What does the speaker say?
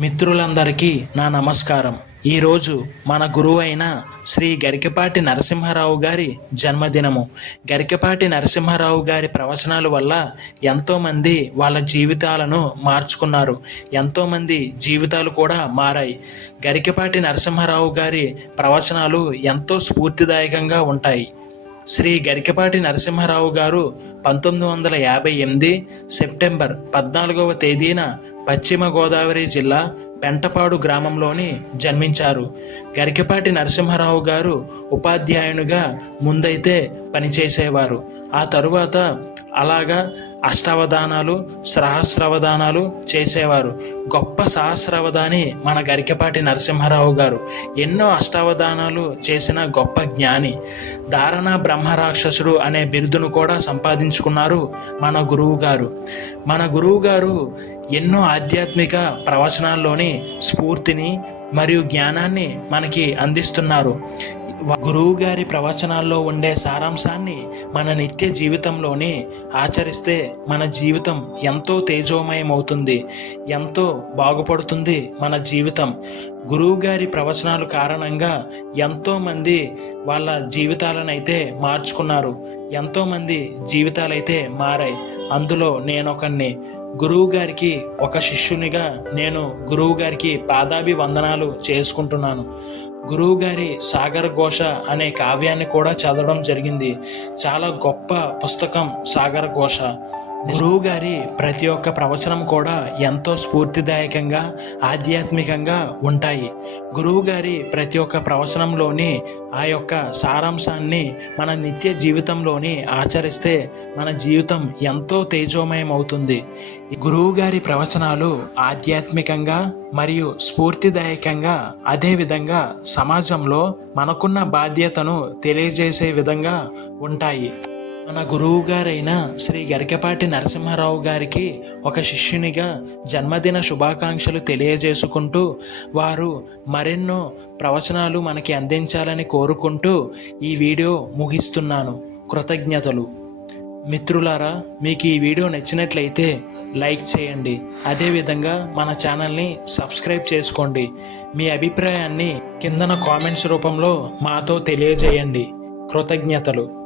మిత్రులందరికీ నా నమస్కారం. ఈరోజు మన గురువు అయిన శ్రీ గరికపాటి నరసింహారావు గారి జన్మదినము. గరికపాటి నరసింహారావు గారి ప్రవచనాల వల్ల ఎంతోమంది వాళ్ళ జీవితాలను మార్చుకున్నారు. ఎంతోమంది జీవితాలు కూడా మారాయి. గరికపాటి నరసింహారావు గారి ప్రవచనాలు ఎంతో స్ఫూర్తిదాయకంగా ఉంటాయి. శ్రీ గరికపాటి నరసింహారావు గారు 1958 సెప్టెంబర్ 14వ తేదీన పశ్చిమ గోదావరి జిల్లా పెంటపాడు గ్రామంలోని జన్మించారు. గరికపాటి నరసింహారావు గారు ఉపాధ్యాయునిగా ముందైతే పనిచేసేవారు. ఆ తరువాత అలాగా అష్టావధానాలు, సహస్రావధానాలు చేసేవారు. గొప్ప సహస్రావధాని మన గరికపాటి నరసింహారావు గారు. ఎన్నో అష్టావధానాలు చేసిన గొప్ప జ్ఞాని. ధారణ బ్రహ్మరాక్షసుడు అనే బిరుదును కూడా సంపాదించుకున్నారు మన గురువు గారు. మన గురువు గారు ఎన్నో ఆధ్యాత్మిక ప్రవచనాల్లోని స్ఫూర్తిని మరియు జ్ఞానాన్ని మనకి అందిస్తున్నారు. గురువు గారి ప్రవచనాల్లో ఉండే సారాంశాన్ని మన నిత్య జీవితంలోనే ఆచరిస్తే మన జీవితం ఎంతో తేజోమయమవుతుంది, ఎంతో బాగుపడుతుంది మన జీవితం. గురువు గారి ప్రవచనాల కారణంగా ఎంతోమంది వాళ్ళ జీవితాలనైతే మార్చుకున్నారు. ఎంతోమంది జీవితాలైతే మారాయి. అందులో నేనొకడిని. గురువు గారికి ఒక శిష్యునిగా నేను గురువు గారికి పాదాభివందనాలు చేసుకుంటున్నాను. గురువు గారి సాగర ఘోష అనే కావ్యాన్ని కూడా చదవడం జరిగింది. చాలా గొప్ప పుస్తకం సాగర ఘోష. గురువు గారి ప్రతి ఒక్క ప్రవచనం కూడా ఎంతో స్ఫూర్తిదాయకంగా, ఆధ్యాత్మికంగా ఉంటాయి. గురువు గారి ప్రతి ఒక్క ప్రవచనంలోని ఆ యొక్క సారాంశాన్ని మన నిత్య జీవితంలోని ఆచరిస్తే మన జీవితం ఎంతో తేజోమయం అవుతుంది. గురువు గారి ప్రవచనాలు ఆధ్యాత్మికంగా మరియు స్ఫూర్తిదాయకంగా, అదేవిధంగా సమాజంలో మనకున్న బాధ్యతను తెలియజేసే విధంగా ఉంటాయి. మన గురువు గారైన శ్రీ గరికపాటి నరసింహారావు గారికి ఒక శిష్యునిగా జన్మదిన శుభాకాంక్షలు తెలియజేసుకుంటూ, వారు మరెన్నో ప్రవచనాలు మనకి అందించాలని కోరుకుంటూ ఈ వీడియో ముగిస్తున్నాను. కృతజ్ఞతలు. మిత్రులారా, మీకు ఈ వీడియో నచ్చినట్లయితే లైక్ చేయండి. అదేవిధంగా మన ఛానల్ని సబ్స్క్రైబ్ చేసుకోండి. మీ అభిప్రాయాన్ని కిందన కామెంట్స్ రూపంలో మాతో తెలియజేయండి. కృతజ్ఞతలు.